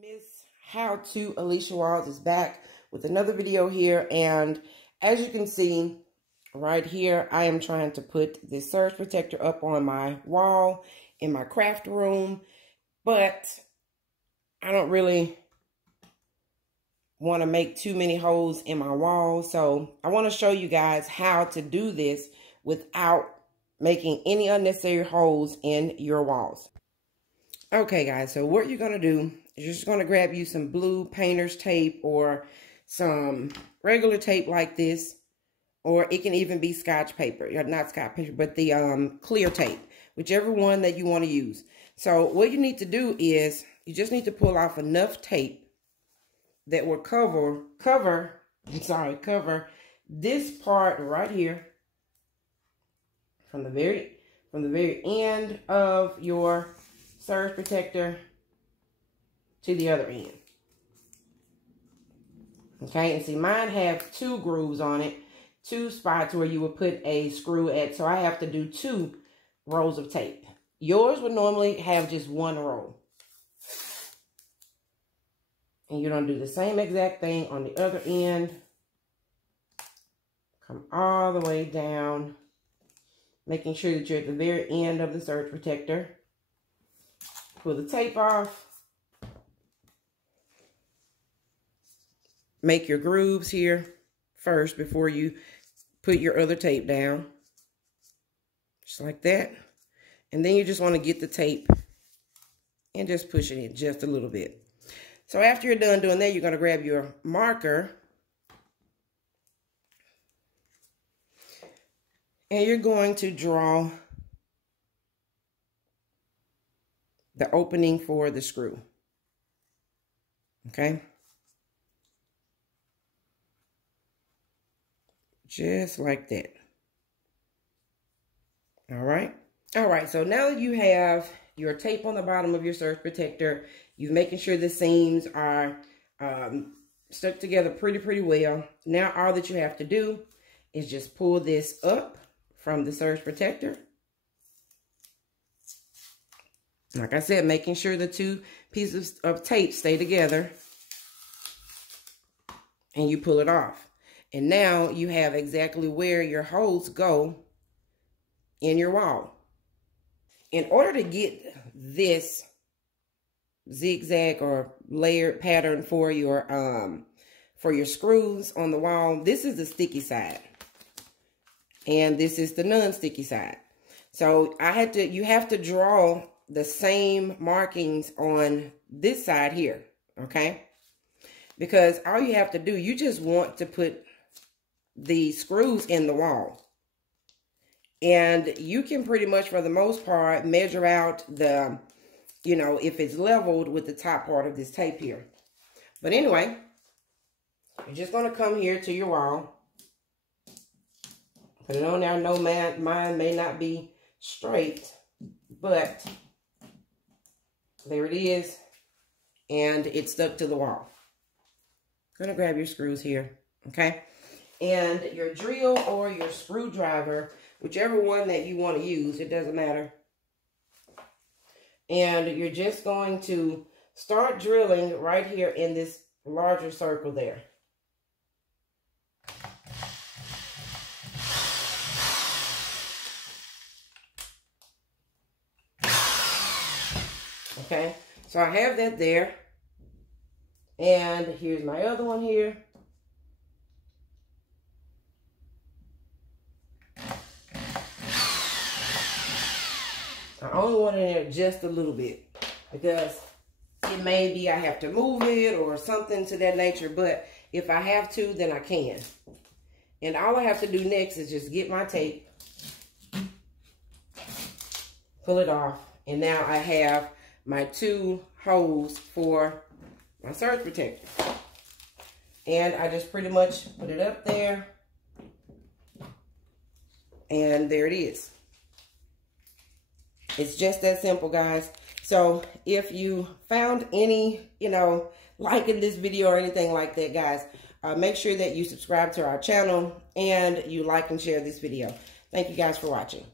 Miss How To Alicia Walls is back with another video here, and as you can see right here, I am trying to put this surge protector up on my wall in my craft room, but I don't really want to make too many holes in my wall, so I want to show you guys how to do this without making any unnecessary holes in your walls. Okay guys, so what you're going to do is you're just going to grab you some blue painter's tape or some regular tape like this, or it can even be scotch paper, not scotch paper, but the clear tape, whichever one that you want to use. So what you need to do is you just need to pull off enough tape that will cover this part right here from the very end of your surge protector to the other end. Okay, and see, mine have two grooves on it, two spots where you would put a screw at, so I have to do 2 rows of tape. Yours would normally have just 1 row. And you're going to do the same exact thing on the other end. Come all the way down, making sure that you're at the very end of the surge protector. Pull the tape off. Make your grooves here first before you put your other tape down. Just like that. And then you just want to get the tape and just push it in just a little bit. So after you're done doing that, you're going to grab your marker. And you're going to draw the opening for the screw. Okay? Just like that. All right. All right. So now that you have your tape on the bottom of your surge protector, you're making sure the seams are stuck together pretty well. Now all that you have to do is just pull this up from the surge protector. Like I said, making sure the 2 pieces of tape stay together. And you pull it off. And now you have exactly where your holes go in your wall. In order to get this zigzag or layered pattern for your screws on the wall, this is the sticky side. And this is the non-sticky side. So you have to draw the same markings on this side here, okay? Because all you have to do, you just want to put the screws in the wall. And you can pretty much, for the most part, measure out the, if it's leveled with the top part of this tape here. But anyway, you're just going to come here to your wall. Put it on there. I know mine may not be straight, but there it is. And it's stuck to the wall. Going to grab your screws here, okay? And your drill or your screwdriver, whichever one that you want to use, it doesn't matter. And you're just going to start drilling right here in this larger circle there. Okay, so I have that there. And here's my other one here. I only want it in there just a little bit because it may be I have to move it or something to that nature, but if I have to, then I can. And all I have to do next is just get my tape, pull it off, and now I have my 2 holes for my surge protector. And I just pretty much put it up there, and there it is. It's just that simple, guys. So if you found any, liking this video or anything like that, guys, make sure that you subscribe to our channel and you like and share this video. Thank you guys for watching.